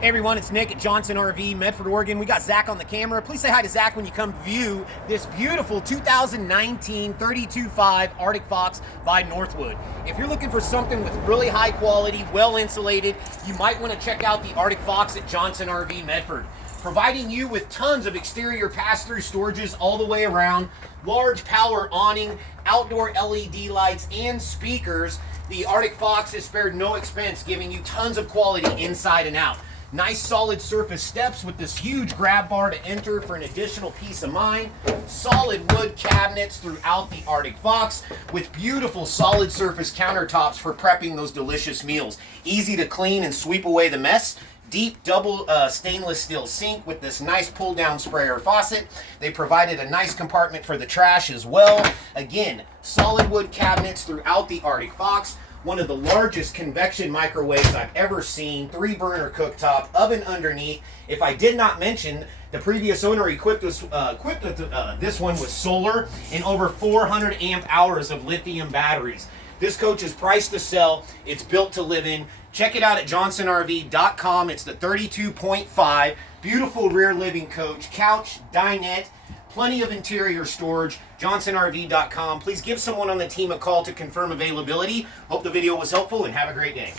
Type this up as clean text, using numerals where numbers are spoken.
Hey everyone, it's Nick at Johnson RV, Medford, Oregon. We got Zach on the camera. Please say hi to Zach when you come view this beautiful 2019 32.5 Arctic Fox by Northwood. If you're looking for something with really high quality, well insulated, you might want to check out the Arctic Fox at Johnson RV, Medford. Providing you with tons of exterior pass-through storages all the way around, large power awning, outdoor LED lights, and speakers. The Arctic Fox has spared no expense, giving you tons of quality inside and out. Nice solid surface steps with this huge grab bar to enter for an additional peace of mind. Solid wood cabinets throughout the Arctic Fox with beautiful solid surface countertops for prepping those delicious meals. Easy to clean and sweep away the mess. Deep double stainless steel sink with this nice pull down sprayer faucet. They provided a nice compartment for the trash as well. Again, solid wood cabinets throughout the Arctic Fox. One of the largest convection microwaves I've ever seen, 3-burner cooktop, oven underneath. If I did not mention, the previous owner equipped this one with solar and over 400 amp hours of lithium batteries. This coach is priced to sell. It's built to live in. Check it out at johnsonrv.com. It's the 32.5, beautiful rear living coach, couch, dinette, plenty of interior storage. johnsonrv.com. Please give someone on the team a call to confirm availability. Hope the video was helpful and have a great day.